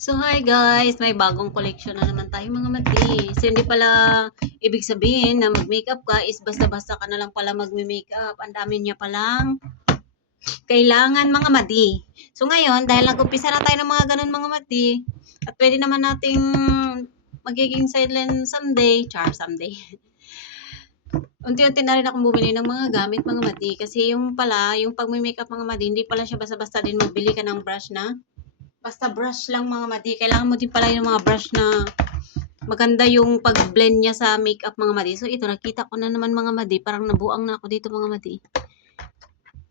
So hi guys, may bagong collection na naman tayo mga mati. So hindi pala ibig sabihin na mag-makeup ka is basta-basta ka na lang pala magme-makeup. Ang dami niya palang kailangan mga mati. So ngayon, dahil nag-umpisa na tayo ng mga ganun mga mati, at pwede naman nating magiging silent someday, someday. Unti-unti na rin akong bumili ng mga gamit mga mati kasi yung pala, yung pag-makeup mga mati, hindi pala siya basta-basta din magbili ka ng brush na basta brush lang mga madi. Kailangan mo din pala yung mga brush na maganda yung pag-blend niya sa makeup mga madi. So ito, nakita ko na naman mga madi. Parang nabuang na ako dito mga madi.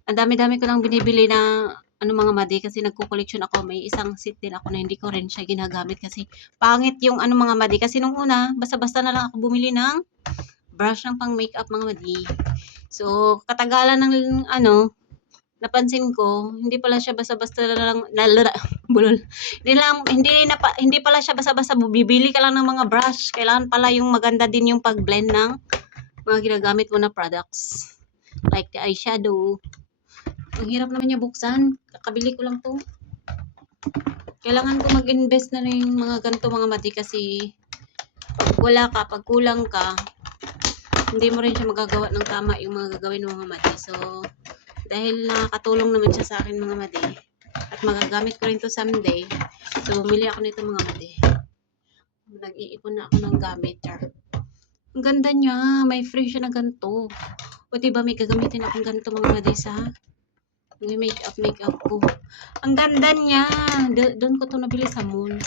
Ang dami-dami ko lang binibili na ano mga madi kasi nagko-collection ako. May isang set din ako na hindi ko rin siya ginagamit kasi pangit yung ano mga madi. Kasi nung una, basta-basta na lang ako bumili ng brush ng pang makeup mga madi. So katagalan ng ano, napansin ko, hindi pala siya basta-basta lang bulol. Hindi pala siya basta-basta bibili ka lang ng mga brush. Kailangan pala yung maganda din yung pag-blend ng mga ginagamit mo na products. Like the eyeshadow. Ang hirap naman niya buksan. Kakabili ko lang to. Kailangan ko mag-invest na rin mga ganito mga mati kasi pag wala ka, pag kulang ka, hindi mo rin siya magagawa ng tama yung mga gagawin mo mga mati. So, dahil nakakatulong naman siya sa akin mga madi at magagamit ko rin to someday, so bumili ako nito mga madi. Nag-iipon na ako ng gamit. Ang ganda niya, may free siya na ganito. O diba may gagamitin akong ganito mga madi sa makeup ko. Ang ganda niya. Doon ko to nabili sa mall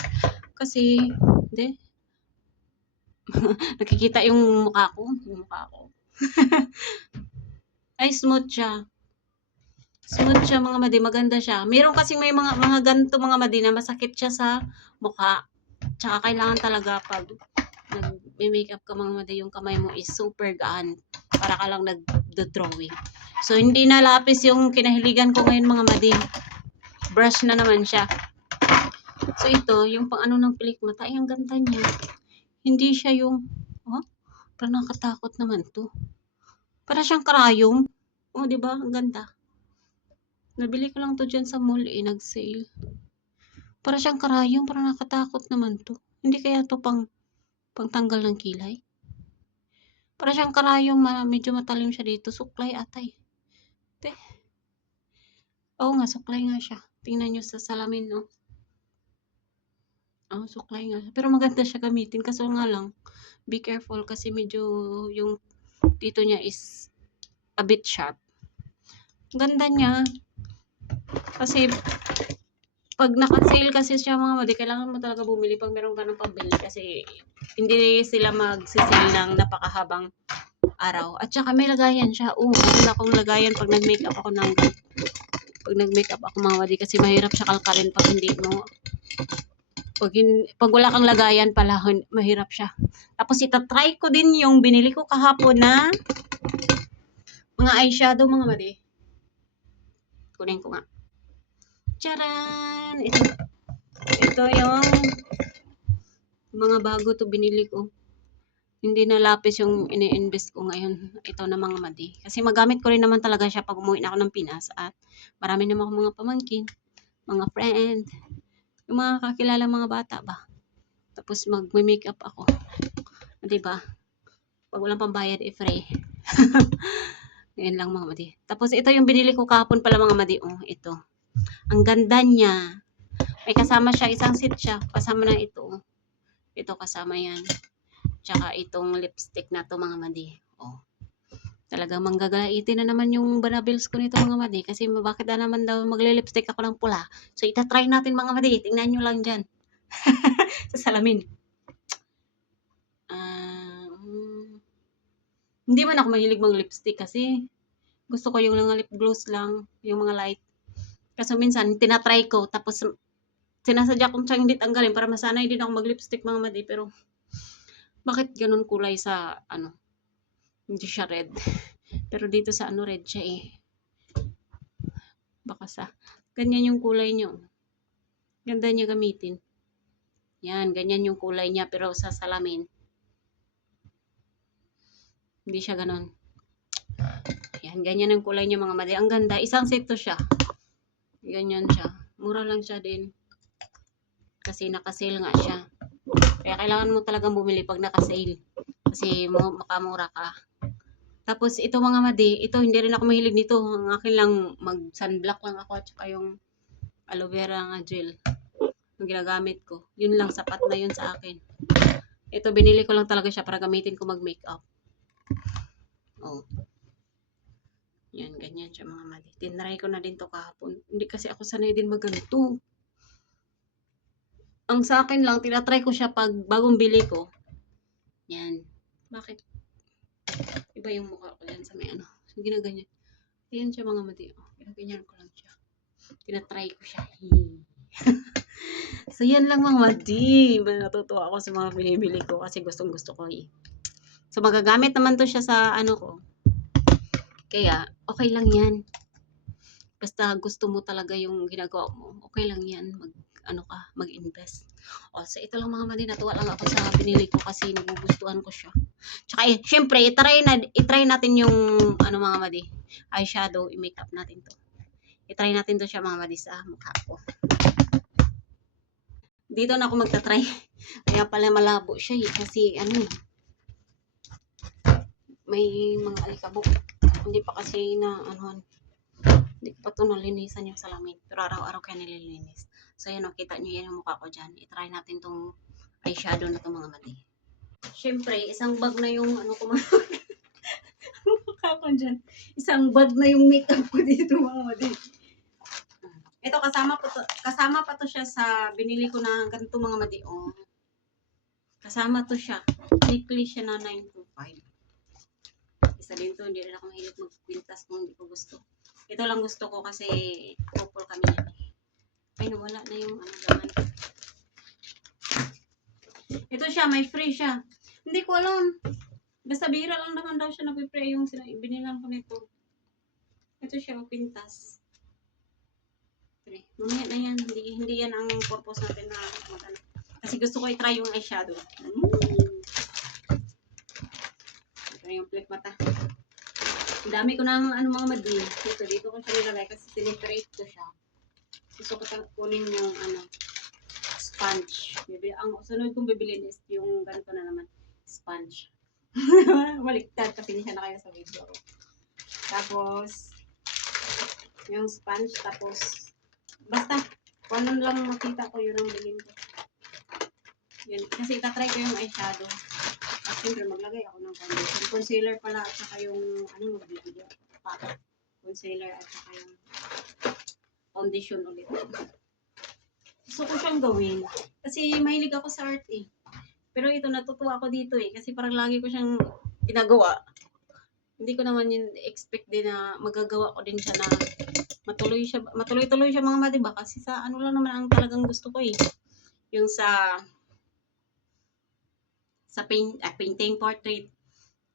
kasi nakikita yung mukha ko ay smooth siya mga madi, maganda siya. Meron kasi may mga ganito mga madi na masakit siya sa mukha. Tsaka kailangan talaga pag nag-makeup ka mga madi, yung kamay mo is super gaan. Para ka lang nag-drawing. So, hindi na lapis yung kinahiligan ko ngayon mga madi. Brush na naman siya. So, ito, yung pang ano ng pilik mata, ay ang ganda niya. Hindi siya yung, parang nakatakot naman to. Para siyang karayom. Diba? Ang ganda. Nabili ko lang to dyan sa mall nag-sale. Para siyang karayom, parang nakatakot naman to. Hindi kaya to pang tanggal ng kilay? Para siyang karayom, medyo matalim siya dito. Suklay atay. Oo nga, suklay nga siya. Tingnan nyo sa salamin, no? Suklay nga. Pero maganda siya gamitin. Kaso nga lang, be careful kasi medyo yung dito niya is a bit sharp. Ganda niya. Kasi pag naka-sale kasi siya mga madi, kailangan mo talaga bumili pag meron ka ng pambili kasi hindi sila mag-sale ng napakahabang araw. At saka may lagayan siya. Meron akong lagayan pag nag-makeup ako mga madi kasi mahirap siya kalkalin pag hindi mo pag wala kang lagayan pala, mahirap siya. Tapos itatry ko din yung binili ko kahapon na mga eyeshadow mga madi. Kunin ko nga. Charan! Ito yung mga bago to binili ko. Hindi na lapis yung ini-invest ko ngayon. Ito na mga madi. Kasi magamit ko rin naman talaga siya pag umuwi na ako ng Pinas. At marami naman akong mga pamangkin, mga friend, yung mga kakilala mga bata ba. Tapos mag-makeup ako. Diba? Pag walang pambayad, free. Ngayon lang mga madi. Tapos ito yung binili ko kahapon pala mga madi. Ito. Ang ganda niya. May kasama siya, isang set siya. Kasama na ito. Ito kasama yan. Tsaka itong lipstick na to mga madi. Talagang manggagaitin na naman yung banabils ko nito mga madi. Kasi bakit na naman daw magle-lipstick ako ng pula. So itatry natin mga madi. Tingnan nyo lang dyan. Sa salamin. Hindi man ako mahilig mag-lipstick kasi gusto ko yung mga lip gloss lang. Yung mga light. Kasi minsan tinatry ko. Tapos sinasadya kong siyang hindi tanggalin para masanay din ako mag-lipstick mga madi. Pero bakit ganun kulay sa hindi siya red. Pero dito sa red siya Baka sa ganyan yung kulay niyo. Ganda niya gamitin. Yan, ganyan yung kulay niya pero sa salamin hindi siya ganun. Yan, ganyan ang kulay niya mga madi. Ang ganda. Isang set to siya. Ganyan siya. Mura lang siya din. Kasi naka-sale nga siya. Kaya kailangan mo talagang bumili pag naka-sale. Kasi makamura ka. Tapos ito mga madi, ito hindi rin ako mahilig nito. Ang akin lang mag-sunblock lang ako at saka yung aloe vera nga gel ang ginagamit ko. Yun lang, sapat na yun sa akin. Ito binili ko lang talaga siya para gamitin ko mag-makeup. Oh. Yan, ganyan siya mga madi. Tinry ko na din to kahapon. Hindi kasi ako sanay din maganito. Ang sa akin lang, tinatry ko siya pag bagong bili ko. Yan. Bakit? Iba yung mukha ko yan sa may ano. So, ginaganyan. Ayan siya mga madi. Oh, ginaganyan ko lang siya. Tinatry ko siya. So, yan lang mga madi. Natutuwa ako sa mga binibili ko kasi gustong gusto ko eh. So, magagamit naman to siya sa ano ko. Kaya, okay lang yan. Basta gusto mo talaga yung ginagawa mo, okay lang yan. Mag-invest. O, so ito lang mga madi, natuwa lang ako sa pinili ko kasi nagugustuhan ko siya. Tsaka syempre, itry natin yung ano mga madi, eyeshadow, i-makeup natin to. Itry natin to siya mga madi sa mukha ko. Dito na ako magta-try. Kaya pala malabo siya eh, kasi ano, may mga alikabok. Hindi pa kasi na ano, hindi ko pa ito nalinisan yung salamin. Pero araw-araw kaya nililinis. So, yan, nakita nyo yan yung mukha ko dyan. I-try natin tong eyeshadow na itong mga madi. Siyempre, isang bag na yung ano ko mga mukha ko dyan. Isang bag na yung makeup ko dito mga madi. Ito, kasama pa to siya sa binili ko na ganito mga madi. Oh. Kasama to siya. Weekly siya na 925. Isa din to, hindi rin ako mahilig magpintas kung hindi ko gusto. Ito lang gusto ko kasi couple kami yan. Ay, nawala na yung ano naman. Ito siya, may free siya. Hindi ko alam. Basta bira lang naman daw siya na-free yung binilang ko nito. Ito siya, pintas. Mamaya na yan. Hindi yan ang purpose natin na mag-ano. Kasi gusto ko i-try yung eyeshadow. Ito yung flip mata. Ang dami ko ng ano mga madi. Dito ko siya nilagay kasi siniperate ko siya. Gusto ko kunin yung ano, sponge. Ang sunod kong bibilin is yung ganito na naman, sponge. Baliktad kasi hindi siya na kayo sa video ko. Tapos, yung sponge, tapos, basta, kung ano lang makita ko, yun ang bilhin ko. Yan. Kasi itatry ko yung eyeshadow. At siyempre, maglagay ako ng foundation. Concealer pala at saka yung, ano, magbibigyan. Concealer at saka yung foundation ulit. Gusto ko siyang gawin. Kasi mahilig ako sa art eh. Pero ito, natutuwa ako dito eh. Kasi parang lagi ko siyang ginagawa. Hindi ko naman yun expect din na magagawa ko din siya na matuloy-tuloy siya mga madi ba? Kasi sa ano lang naman ang talagang gusto ko eh. Yung sa painting portrait.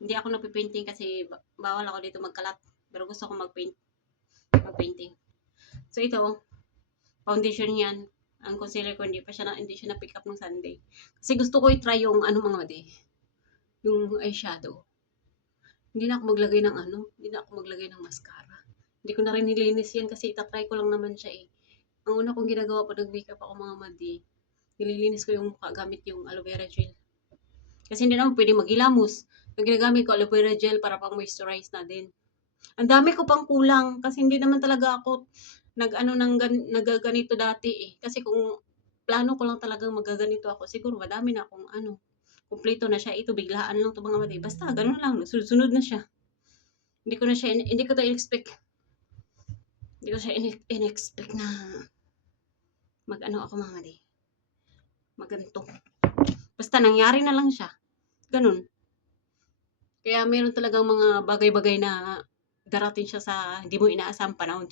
Hindi ako nagpipainting kasi bawal ako dito magkalat. Pero gusto ko mag-painting. So ito, foundation yan. Ang concealer ko hindi siya na pick up ng Sunday. Kasi gusto ko i-try yung ano mga madi. Yung eyeshadow. Hindi na ako maglagay ng mascara. Hindi ko na rin nilinis yan kasi itatry ko lang naman siya eh. Ang una kong ginagawa pag nag-makeup ako mga madi, nililinis ko yung mukha gamit yung aloe vera gel. Kasi hindi naman pwede maghilamos. Yung ginagamit ko aloe vera gel para pang moisturize na din. Ang dami ko pang kulang kasi hindi naman talaga ako nagaganito dati eh. Kasi kung plano ko lang talagang magaganito ako, siguro madami na akong kumpleto na siya. Ito biglaan lang to mga madi. Basta ganun lang, sunod na siya. Hindi ko to in-expect. Hindi ko siya in-expect na mag-ano ako mga madi. Maganto. Basta nangyari na lang siya. Ganun. Kaya meron talagang mga bagay-bagay na darating siya sa hindi mo inaasang panahon.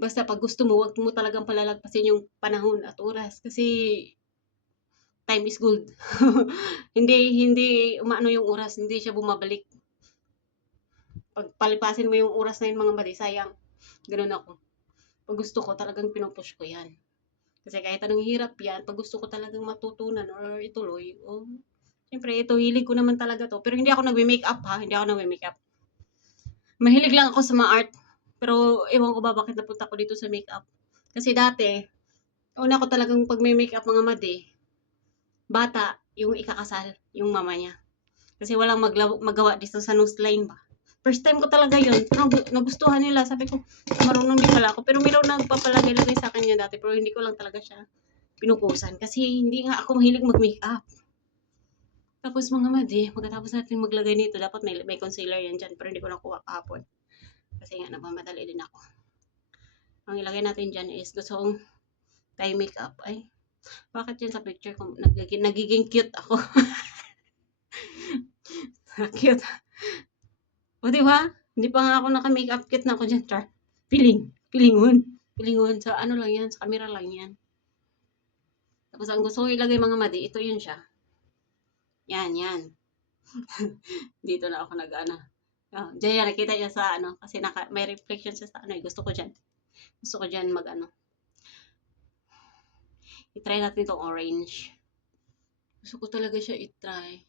Basta pag gusto mo, wag mo talagang palalagpasin yung panahon at oras. Kasi time is gold. hindi umaano yung oras, hindi siya bumabalik. Pag palipasin mo yung oras na yun mga madi, sayang. Ganun ako. Pag gusto ko, talagang pinupush ko yan. Kasi kahit anong hirap yan, pag gusto ko talagang matutunan or ituloy, siyempre ito, hilig ko naman talaga to. Pero hindi ako nagme-makeup ha, hindi ako nagme-makeup. Mahilig lang ako sa mga art. Pero ewan ko ba bakit napunta ko dito sa makeup. Kasi dati, Una ko talagang pag may makeup mga madi, bata, yung ikakasal, yung mama niya. Kasi walang magawa dito sa nose line ba. First time ko talaga yun. Nagustuhan nila. Sabi ko, marunong din pala ako. Pero mayroon nagpapalagay-lagay sa akin niya dati. Pero hindi ko lang talaga siya pinukusan. Kasi hindi nga ako mahilig mag-makeup. Tapos mga madi, pagkatapos natin maglagay nito, dapat may concealer yan dyan. Pero hindi ko nakuha kahapon. Kasi nga, nagmamadali din ako. Ang ilagay natin dyan is gusto kong tie makeup. Ay, bakit yan sa picture ko? Nagiging cute ako. Cute. O, di ba? Hindi pa nga ako naka-makeup, cute na ako dyan, char. Pilingon. Pilingon. Sa ano lang yan, sa camera lang yan. Tapos ang gusto ko ilagay mga madi, ito yun siya. Yan. Dito na ako nag-ano. Oh, diyan nakita niya sa ano, kasi may reflection siya sa ano, gusto ko dyan. Gusto ko dyan mag-ano. I-try natin itong orange. Gusto ko talaga siya i-try.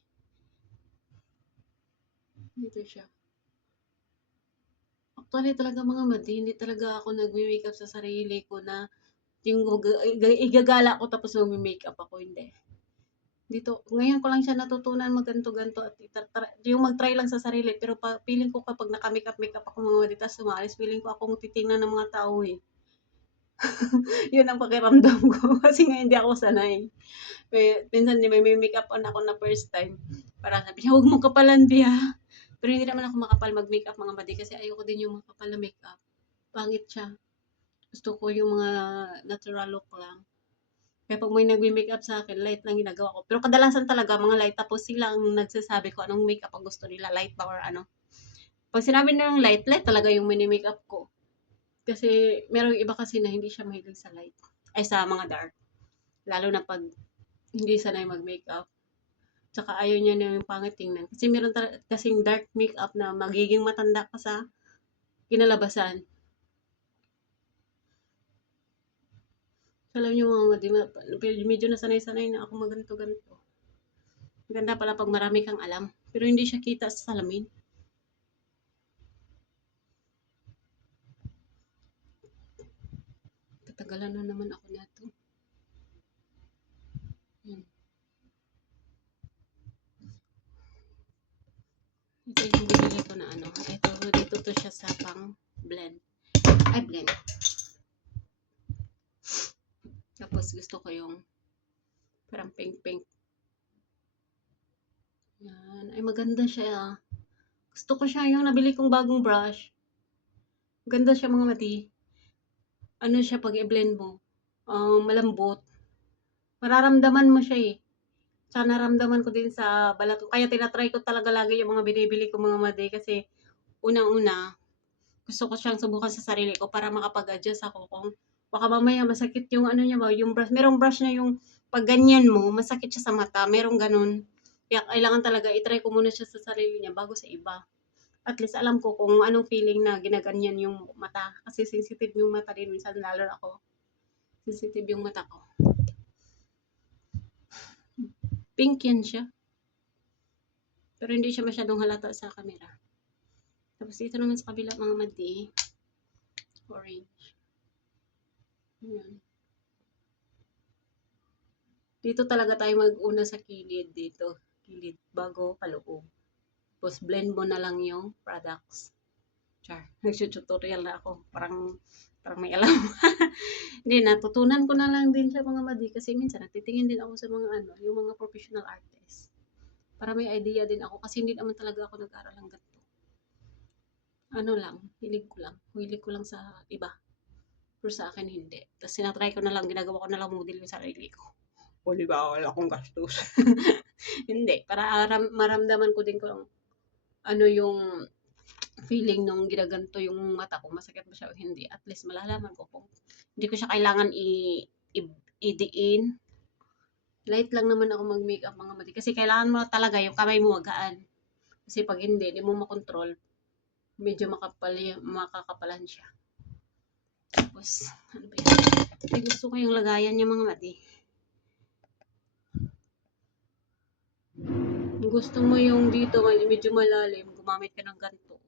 Dito siya. Actually talaga mga madi, hindi talaga ako nag-makeup sa sarili ko na yung igagala ko tapos mag-makeup ako, hindi. Dito, ngayon ko lang siya natutunan magganto-ganto at yung mag-try lang sa sarili. Pero feeling ko kapag naka-makeup ako mga madi, tapos umalis, feeling ko akong titingnan ng mga tao eh. Yun ang pakiramdam ko. Kasi nga hindi ako sanay. Minsan may makeup on ako na first time. Para sabi niya, huwag mo kapalan, Bia. Pero hindi naman ako makapal mag-makeup mga madi kasi ayoko din yung makapal na makeup. Pangit siya. Gusto ko yung mga natural look lang. Kaya pag may nagme-makeup sa akin, light lang ginagawa ko. Pero kadalasan talaga mga light. Tapos sila ang nagsasabi ko anong makeup ang gusto nila. Light ba or ano. Pag sinabi nilang light talaga yung mini-makeup ko. Kasi merong iba kasi na hindi siya mahilig sa light. Ay sa mga dark. Lalo na pag hindi sanay mag-makeup. Tsaka ayaw niya na yung pangit tingnan. Kasi meron kasing dark makeup na magiging matanda ka sa kinalabasan. Alam niyo mga madi, medyo nasanay-sanay na ako maganto-ganto. Maganda pala pag marami kang alam. Pero hindi siya kita sa salamin. Tatagalan na naman ako nato. Yan. Ito yung binili ko na ano. Ito, dito to siya sa pang blend. Ay, blend. Tapos gusto ko yung parang pink-pink. Yan. Ay, maganda siya. Gusto ko siya yung nabili kong bagong brush. Ganda siya mga mati. Ano siya pag i-blend mo? Malambot. Mararamdaman mo siya eh. Tsaka naramdaman ko din sa balat ko. Kaya tinatry ko talaga lagi yung mga binibili ko mga madi. Kasi unang-una, gusto ko siyang subukan sa sarili ko para makapag-adjust ako kung baka mamaya masakit yung ano niya ba, yung brush. Merong brush na yung pag ganyan mo, masakit siya sa mata. Merong ganun. Kaya kailangan talaga itry ko muna siya sa sarili niya bago sa iba. At least alam ko kung anong feeling na ginaganyan yung mata. Kasi sensitive yung mata din. Minsan lalo ako. Sensitive yung mata ko. Pink yan siya. Pero hindi siya masyadong halata sa camera. Tapos dito naman sa kabila mga madi. Orange. Ayan. Dito talaga tayo mag-una sa kilid dito. Kilid bago paloob. Tapos blend mo na lang yung products. Char. Nag-tutorial na ako. Parang may alam. Hindi, natutunan ko na lang din siya mga madi. Kasi minsan natitingin din ako sa mga ano, yung mga professional artists. Para may idea din ako. Kasi hindi naman talaga ako nag-aral ng ganito. Ano lang, hilig ko lang sa iba. Pero sa akin hindi. Tapos sinatry ko na lang, ginagawa ko na lang model yung sarili ko. O diba, wala akong gastos. Hindi, para maramdaman ko din kung ano yung feeling nung ginaganto yung mata ko, masakit ba siya o hindi. At least malalaman ko kung hindi ko siya kailangan i-diin. Light lang naman ako mag-makeup mga mati. Kasi kailangan mo talaga yung kamay mo magaan. Kasi pag hindi mo makontrol, medyo makakapalan siya. Tapos, ano ba yan? Ay, gusto ko yung lagayan niya mga mati. Kung gusto mo yung dito, medyo malalim, gumamit ka ng ganito.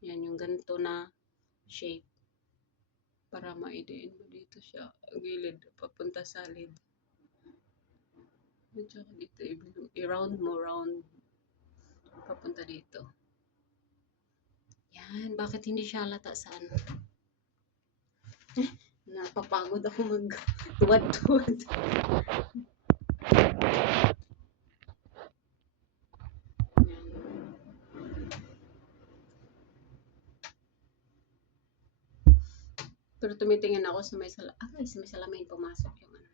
Yan yung ganito na shape. para maidiin mo dito siya, gilid, papunta sa lid. At saka dito, i-round mo, round, papunta dito. Yan, bakit hindi siya halata sa ano? Napapagod ako mag-tuwad-tuwad. Pero tumitingin ako sa may sa may salamin pumasok yung ano.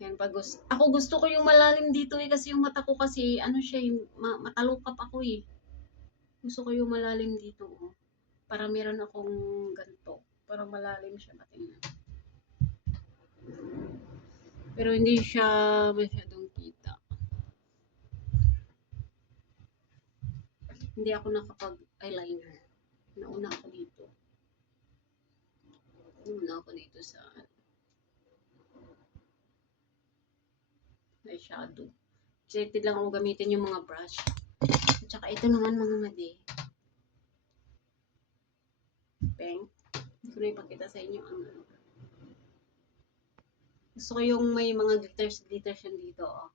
Yan, ako gusto ko yung malalim dito kasi yung mata ko kasi ano siya, matalukap ako eh. Gusto ko yung malalim dito oh. Para meron akong ganito. Para malalim siya matingnan. Pero hindi siya masyadong kita. Hindi ako nakapag-eyeliner. Nauna ako dito. Nauna ako dito sa eyeshadow. Excited lang ako gamitin yung mga brush. At saka ito naman mga madi. Pink. Hindi ko na ipakita sa inyo ang ano. Gusto ko yung may mga glitters yan dito. Oh.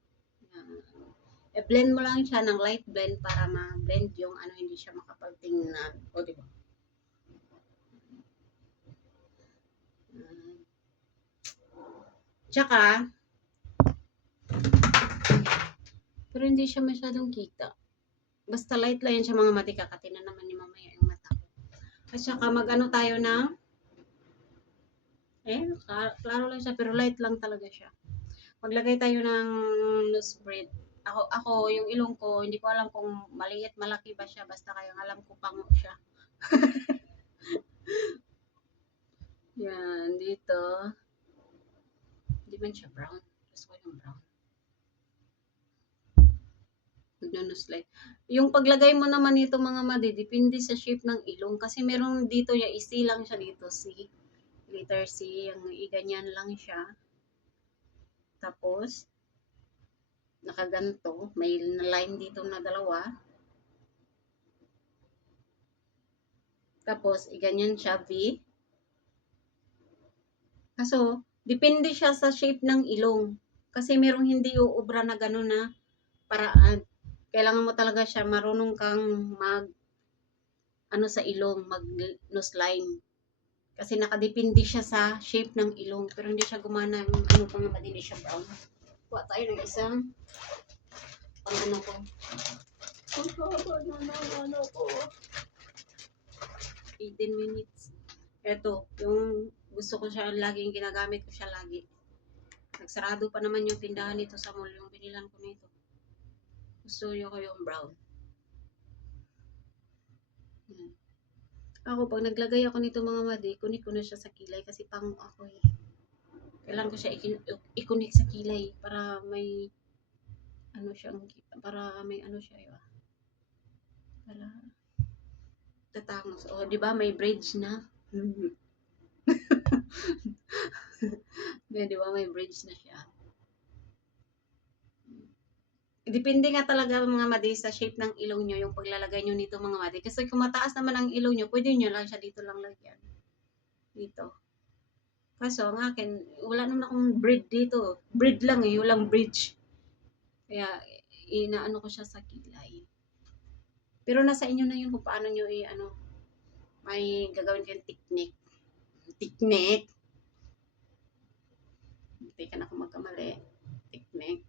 I-blend mo lang siya ng light blend para ma-blend yung ano, hindi siya makapagtingnan. O, diba? Tsaka, pero hindi siya masyadong kita. Basta light lang yan siya mga mati, kakatin na naman ni mamaya yung mata ko. At saka mag-ano tayo ng, klaro lang siya, pero light lang talaga siya. Maglagay tayo ng nose braid. Ako, yung ilong ko, hindi ko alam kung maliit, malaki ba siya, basta kayang alam ko pango siya. Yan, dito. Hindi man siya brown. Gusto ko yung brown. Nag-nose-slide. Yung paglagay mo naman nito mga madi, depende sa shape ng ilong. Kasi meron dito, C lang siya dito, C. Letter C, yung iganyan lang siya. Tapos, nakaganto, may line dito na dalawa. Tapos, iganyan siya, V. Kaso, depende siya sa shape ng ilong. Kasi merong hindi uubra na gano'n na paraan. Kailangan mo talaga siya, marunong kang ano sa ilong, mag nose line. Kasi nakadepende siya sa shape ng ilong. Pero hindi siya gumana, ano pa nga, hindi siya brown. Kuha tayo ng isang pang ano ko. Ano ko. 18 minutes. Ito, yung gusto ko siya laging ginagamit ko siya lagi. Nagsarado pa naman yung tindahan nito sa mall, yung binilan ko nito. Gusto ko yung brown. Ako, pag naglagay ako nito mga madi, kunik ko na siya sa kilay kasi pango ako eh. Kailangan ko siya ikunik sa kilay para may ano siya, para may ano siya, diba? Para tatangos. O, di ba may bridge na? Di ba may bridge na siya? Depende nga talaga mga madi sa shape ng ilong nyo, yung paglalagay nyo nito mga madi. Kasi kung mataas naman ang ilong nyo, pwede nyo lang siya dito lang lagyan. Dito. Kaso ang akin, wala naman akong braid dito. Braid lang eh, walang bridge. Kaya, inaano ko siya sa kilay. Pero nasa inyo na yun kung paano nyo may gagawin kayong technique. Technique. Hindi ka na ako magkamali. Technique.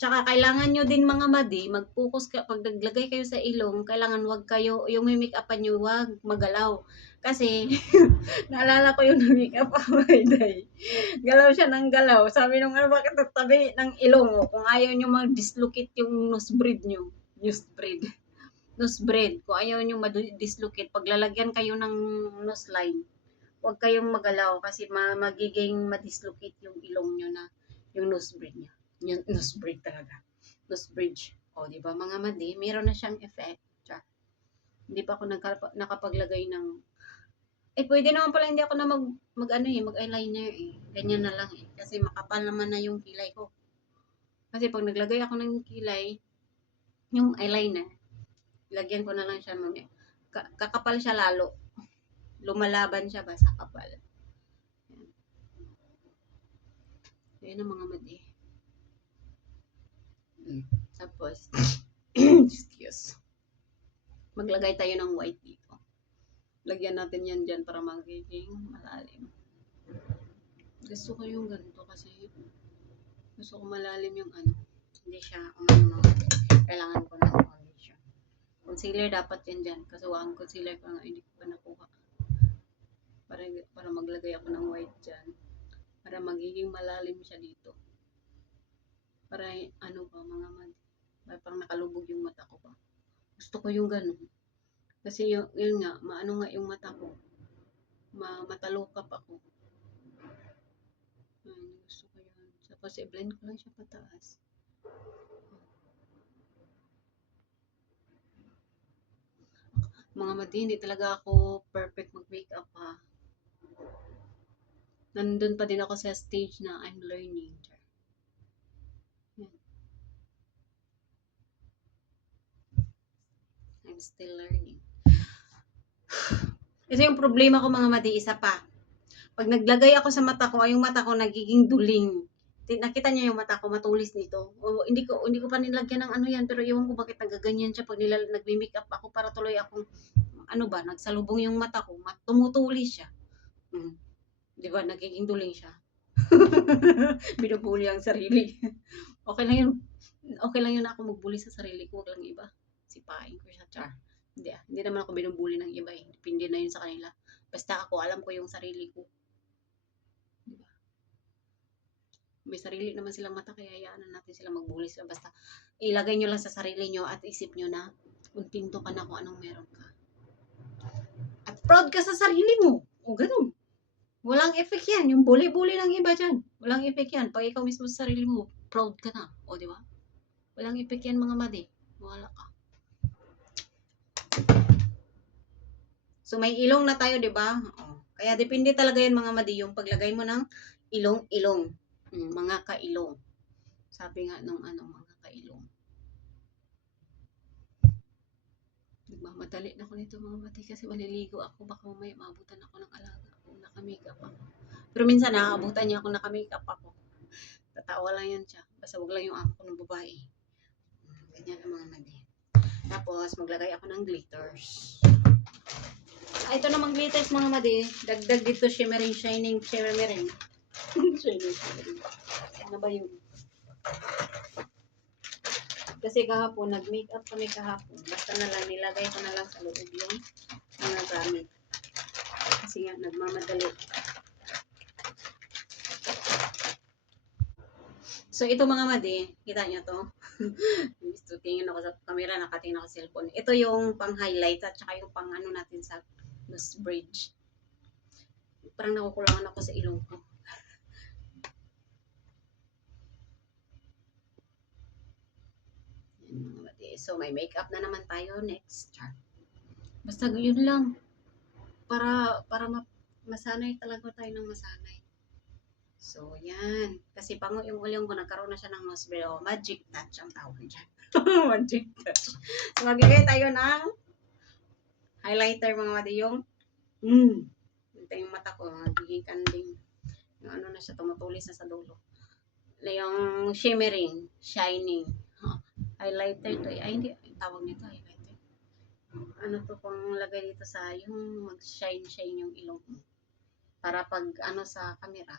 Tsaka kailangan nyo din mga madi, mag-focus ka, pag naglagay kayo sa ilong, kailangan wag kayo, yung may make-upan nyo, wag magalaw. Kasi, naalala ko yung make-up ako, galaw siya ng galaw. Sabi nung bakit tabi ng ilong mo, kung ayaw nyo mag-dislocate yung nose braid nyo. Nose braid. Kung ayaw nyo mag-dislocate, paglalagyan kayo ng nose line, wag kayong magalaw kasi magiging ma-dislocate yung ilong nyo na, yung nose braid nyo. Yung nose braid talaga. Nose bridge. O, di ba mga madi, meron na siyang effect. Hindi pa ako nakapaglagay ng pwede naman pala hindi ako na mag-eyeliner eh. Ganyan na lang eh. Kasi makapal naman na yung kilay ko. Kasi pag naglagay ako ng kilay, yung eyeliner, lagyan ko na lang siya mamaya. Kakapal siya lalo. Lumalaban siya ba sa kapal. Ayan ang mga madi. Tapos, excuse. Maglagay tayo ng white dito. Lagyan natin yan dyan para magiging malalim. Gusto ko yung ganito kasi gusto ko malalim yung ano. Hindi siya kailangan ko ng foundation. Concealer dapat yan dyan. Kasi ang concealer ko nga hindi ko pa nakuha. Para maglagay ako ng white dyan. Para magiging malalim siya dito. Para ano ba mga parang nakalubog yung mata ko pa. Gusto ko yung ganun. Kasi yun nga, maano nga yung mata ko. Matalukap ako. Gusto ko yun. Tapos i-blend ko lang siya pataas. Mga madi, hindi talaga ako perfect mag-makeup ha. Nandun pa din ako sa stage na I'm learning. I'm still learning. Kasi yung problema ko mga madi, isa pa. Pag naglagay ako sa mata ko, ay yung mata ko nagiging duling. Nakita niyo yung mata ko matulis nito. O, hindi ko pa nilagyan ng ano yan, pero iwan ko bakit nagaganyan siya pag nagme-makeup ako para tuloy akong nagsalubong yung mata ko, tumutulis siya. Di ba, nagiging duling siya. Binubuli ang sarili. Okay lang yun ako magbuli sa sarili ko, wag lang iba. Sipain ko siya, char. Hindi naman ako binubuli ng iba eh. Depende na yun sa kanila. Basta ako, alam ko yung sarili ko. Diba? May sarili naman silang mata, kaya hayaan natin sila magbuli sila. Basta ilagay nyo lang sa sarili nyo at isip nyo na kontento ka na kung anong meron ka. At proud ka sa sarili mo. O ganun. Walang effect yan. Yung bully-bully ng iba dyan. Walang effect yan. Pag ikaw mismo sa sarili mo, proud ka na. O diba? Walang effect yan mga madi. Wala ka. So, may ilong na tayo, di ba? Kaya, depende talaga yan, mga madi, yung paglagay mo ng ilong-ilong. Mga kailong. Sabi nga nung mga kailong. Nagmamadali na ako nito, mga madi, kasi maliligo ako. Baka may maabutan ako ng alaga ako. Naka-makeup ako. Pero minsan, nakaabutan niya ako naka-makeup ako. Tatawa lang yan siya. Basta wag lang yung ako ng babae. Ganyan ang mga madi. Tapos, maglagay ako ng glitters. Ito namang glitters mga madi. Dagdag dito shimmering, shining. Shimmering. Ano ba yun? Kasi kahapon, nag-makeup kami kahapon. Basta na lang, nilagay ko na lang sa loob yung mga gamit. Kasi nga, nagmamadali. So, ito mga madi, kita nyo to. Gusto tingin ako sa camera, nakatingin ako sa cellphone. Ito yung pang-highlight at saka yung pang-ano natin sa nose bridge. Parang nakukulangan ako sa ilong ko. Yan mga madi. So, may makeup na naman tayo next. Basta yun lang. Para masanay talaga tayo ng masanay. So, yan. Kasi pango yung ulyong ko, nagkaroon na siya ng nose bridge. Magic touch ang tawag dyan. Magic touch. So, maglagay tayo ng highlighter mga madi yung ito yung mata ko, magiging kanding. Yung ano na siya, tumutulis na sa dulo. Yung shimmering, shining. Highlighter to. Ay, hindi. Tawag nito, highlighter. Ano to pang lagay dito sa yung mag-shine yung ilong mo. Para pag sa camera,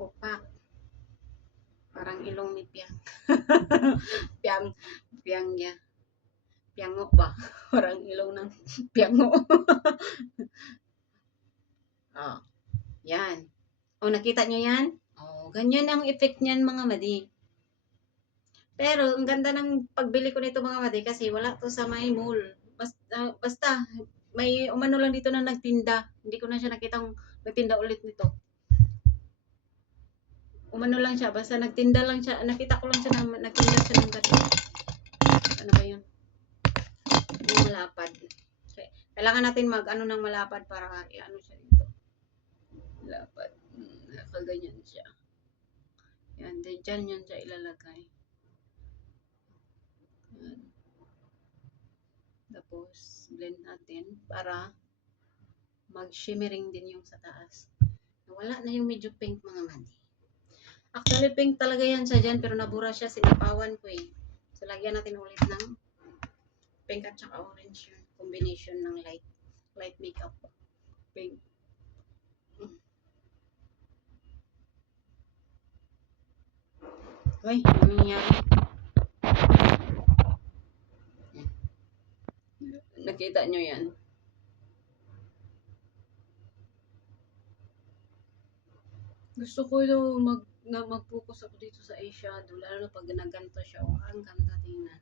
opak. Parang ilong ni Piang. Piang niya. Piango ba? Parang ilong ng piango. Yan. Nakita nyo yan? Ganyan ang effect niyan mga madi. Pero, ang ganda ng pagbili ko nito mga madi kasi wala to sa may mall. Basta may umano lang dito na nagtinda. Hindi ko na siya nakitang nagtinda ulit nito. Umano lang siya, basta nagtinda lang siya. Nakita ko lang siya na nagtinda siya ng ganito. Ano ba yun? Yung malapad. Kailangan natin mag-ano ng malapad para i-ano siya dito. Malapad. Nakaganyan siya. Yan, dyan yan siya ilalagay. Yan. Tapos, blend natin para mag-shimmering din yung sa taas. Wala na yung medyo pink mga madi. Actually, pink talaga yan siya dyan, pero nabura siya, sinapawan ko eh. So, lagyan natin ulit ng pink at saka orange yun. Combination ng light makeup. Pink. Uy, ano nangyari? Nakita nyo yan? Gusto ko yung mag-focus ako dito sa eyeshadow, lalo na pag naganto siya. Oh, ang ganda tingnan.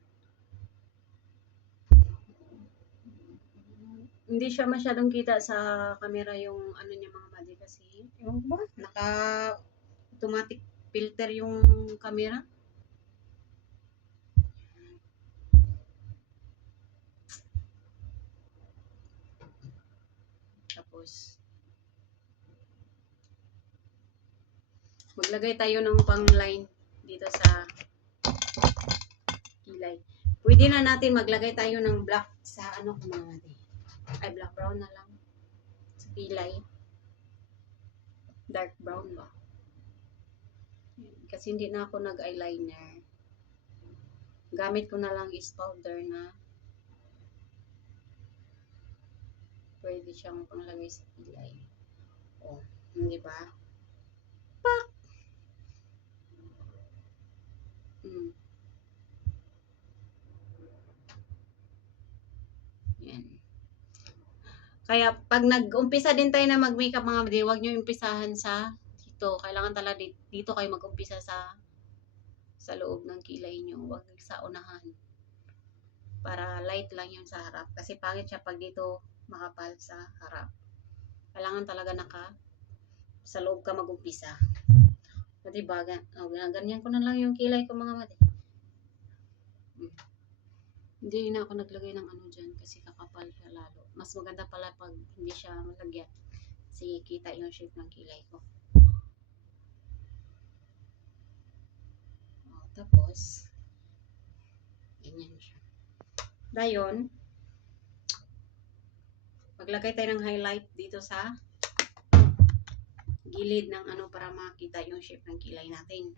Hindi siya masyadong kita sa camera yung ano niya mga madi kasi yung ba? Naka-automatic filter yung camera. Tapos, maglagay tayo ng pang-line dito sa kilay. Pwede na natin maglagay tayo ng black sa ano kung mga madi. Ay, black brown na lang. Sa kilay. Dark brown ba? Kasi hindi na ako nag-eyeliner. Gamit ko na lang is powder na pwede siyang panglagay sa kilay. Oh, hindi ba? Pak! Yan. Kaya pag nag-umpisa din tayo na mag-makeup mga madi, huwag nyo umpisahan sa dito. Kailangan talaga dito kayo mag-umpisa sa loob ng kilay nyo. Huwag sa unahan. Para light lang yung sa harap. Kasi pangit siya pag dito makapal sa harap. Kailangan talaga sa loob ka mag-umpisa. O diba? Ganyan ko na lang yung kilay ko mga madi. Hindi na ako naglagay ng ano dyan kasi kakapal siya lalo. Mas maganda pala pag hindi siya malagyan. Kasi kita yung shape ng kilay ko. O, tapos, ganyan siya. Dayon, maglagay tayo ng highlight dito sa gilid ng ano para makita yung shape ng kilay natin.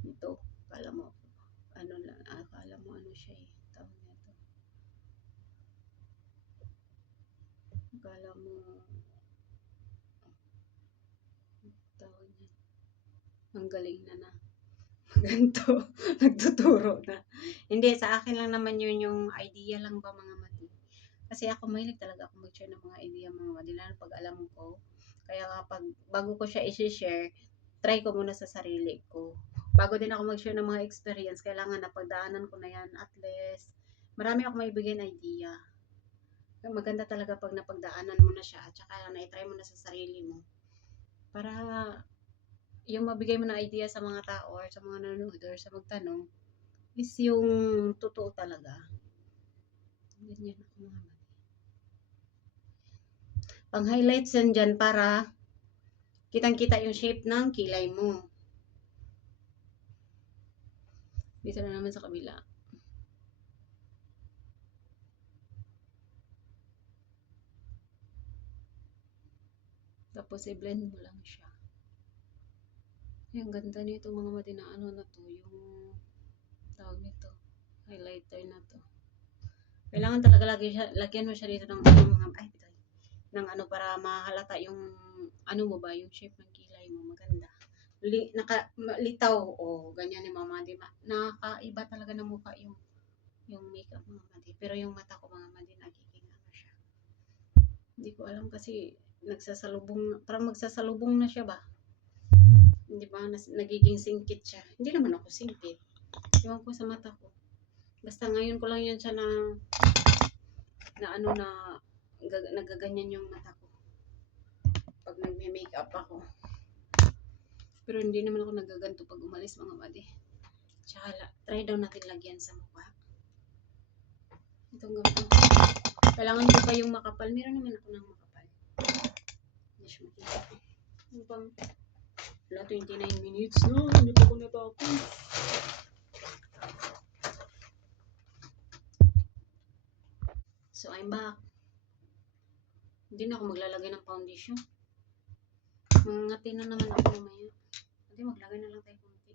Ito, akala mo ano siya eh. Tawag nito. Akala mo tawag niya. Ang galing na. Ganto. Nagtuturo na. Hindi, sa akin lang naman yun yung idea lang ba mga madi. Kasi ako mahilig talaga ako mag-share ng mga idea mga madi. Lalo pag alam ko. Kaya kapag bago ko siya i-share, try ko muna sa sarili ko. Bago din ako mag-share ng mga experience, kailangan na pagdaanan ko na yan at least. Marami ako maibigay na idea. Maganda talaga pag napagdaanan mo na siya at saka na-try mo na sa sarili mo. Para yung mabigay mo na idea sa mga tao or sa mga nanonood or sa magtanong is yung totoo talaga. Ganyan ako mga mali. Pang highlights yan dyan para kitang-kita yung shape ng kilay mo. Dito na naman sa kabila. Tapos i-blend mo lang siya. Yung ganda nito mga madi na ano na to, yung tawag nito, highlighter na to. Kailangan talaga lagyan mo siya dito ng mga ng ano para mahalata yung ano mo ba, yung shape ng kilay mo, maganda. Litaw, oh, ganyan ni mama, di ba? Nakakaiba talaga ng mukha yung makeup mga madi. Pero yung mata ko mga madi, nagiging ano siya. Hindi ko alam kasi parang magsasalubong na siya ba? Hindi ba? Nagiging singkit siya. Hindi naman ako singkit. Iwan ko sa mata ko. Basta ngayon ko lang yan siya nagaganyan yung mata ko. Pag nagme-makeup ako. Pero hindi naman ako nagaganto pag umalis mga madi. Tsaka try daw natin lagyan sa mukha. Itong ganito. Kailangan ko pa yung makapal. Meron naman ako ng makapal. Hindi siya makita. Ano pang, wala, 29 minutes na. Hindi pa ako natapos. So, I'm back. Hindi na ako maglalagay ng foundation. Mangangati na naman ako mamaya. Hindi, maglagay na lang tayo konti.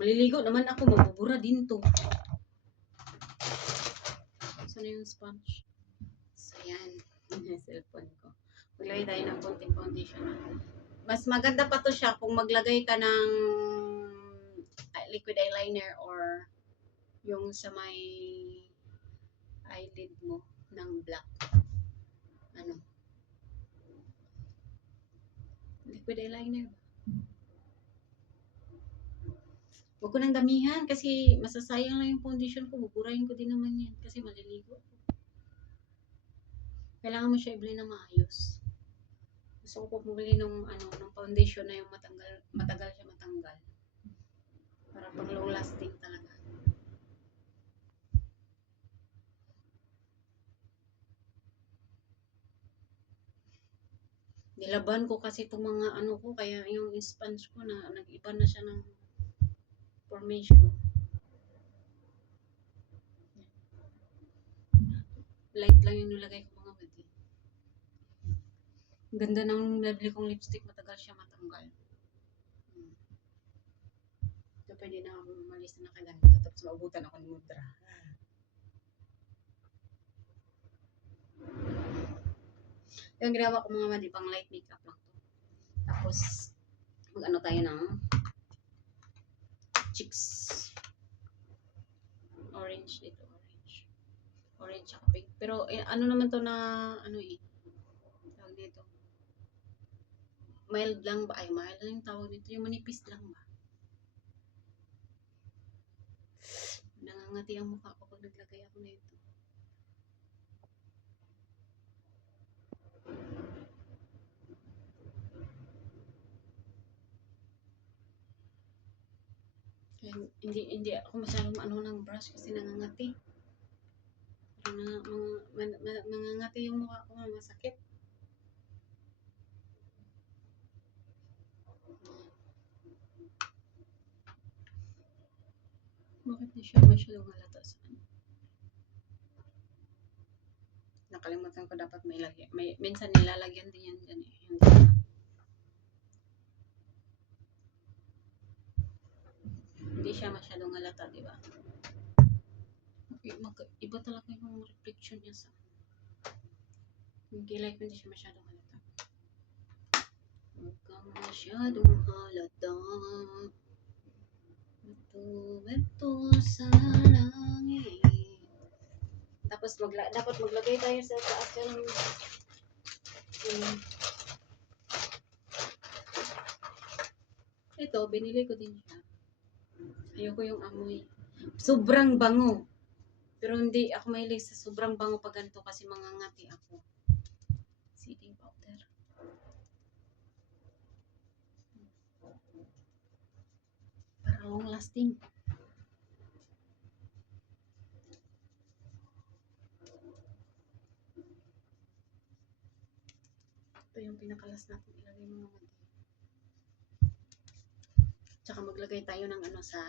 Maliligo naman ako. Mabubura din to. Saan yung sponge? So, yan. Cellphone ko. Maglagay tayo ng konting foundation. Mas maganda pa to siya kung maglagay ka ng liquid eyeliner or yung sa may eyelid mo ng black. Ano? Liquid eyeliner ba? Huwag ko nang damihan kasi masasayang lang yung foundation ko. Buburahin ko din naman yan kasi maliligo. Kailangan mo siya i-blend na maayos. Gusto ko bumili ng foundation na yung matagal siya matanggal. Para pang long lasting talaga. Nilaban ko kasi itong mga ko, kaya yung sponge ko na nag-iba na siya ng formation. Light lang yung nilagay ko mga badi. Ganda ng nabili kong lipstick, matagal siya matanggal. So, pwede na ako umalis na nakaganito. Tapos maubutan ako ng mudra. Yung ginawa ko mga madi, pang light makeup lang to. Tapos, mag-ano tayo ng cheeks. Orange dito, orange. Orange tsaka pink. Pero, ano naman to na, tawag dito. Mild lang ba? Ay, mild lang yung tawag dito. Yung manipis lang ba? Nangangati ang mukha ko pag naglagay ako na ito. Hindi ako masyadong ng brush kasi nangangati. Nangangati yung mukha ko, masakit. Bakit di siya masyadong halata sa ano? Nakalimutan ko dapat may lagyan. Minsan nilalagyan din yan dyan eh. Hindi siya masyadong halata, di ba? Iba talaga yung reflection niya sa yung kilay ko, hindi siya masyadong halata. Huwag kang masyadong halata. Ito sa langit. Tapos dapat maglagay tayo sa taas ng ito, binili ko din siya. Ayoko yung amoy. Sobrang bango. Pero hindi ako mahilig sa sobrang bango pag ganito kasi mangangati ako. Setting powder. Para long lasting. Ito yung pinakalas natin ilagay mga madi. Tsaka maglagay tayo ng sa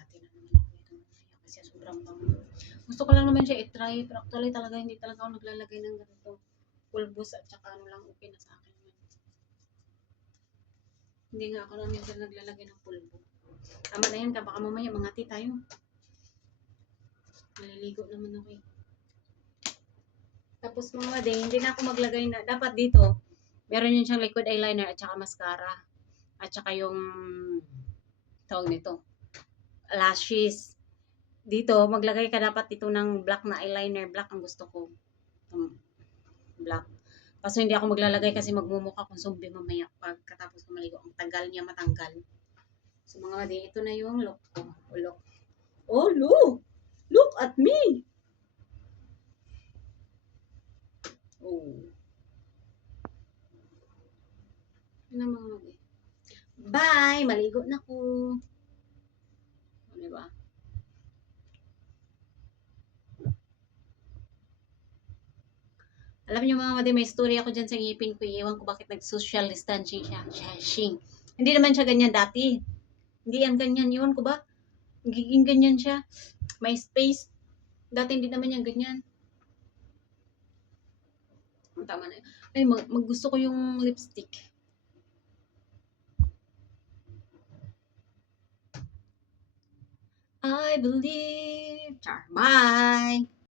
natin na naman ako ito kasi sobrang bango. Gusto ko lang naman siya i-try pero actually talaga hindi talaga ako naglalagay ng ganito pulbos at tsaka lang okay na sa akin yun. Hindi nga ako lang minsan naglalagay ng pulbo. Tama na yan, baka mamaya mangati tayo. Maliligo naman ako eh. Tapos mga madi, hindi na ako maglagay na, dapat dito meron yun siyang liquid eyeliner at saka mascara at saka yung tawag nito lashes. Dito, maglagay ka dapat dito ng black na eyeliner. Black ang gusto ko. Black. Kaso hindi ako maglalagay kasi magmumukha kong zombie mamaya pagkatapos ko maligo. Ang tagal niya matanggal. So mga madi, ito na yung look ko. Look. Oh, look! Look at me! Oh. Ano mga madi? Bye! Maligo na ko. Diba? Alam niyo mga madi, may story ako dyan sa ngipin ko. Iwan ko bakit nag-social distancing siya. Shashing. Hindi naman siya ganyan dati. Hindi yan ganyan. Iwan ko ba? Giging ganyan siya. May space. Dati hindi naman yan ganyan. Tama na. Ay, gusto ko yung lipstick. I believe. Char. Bye!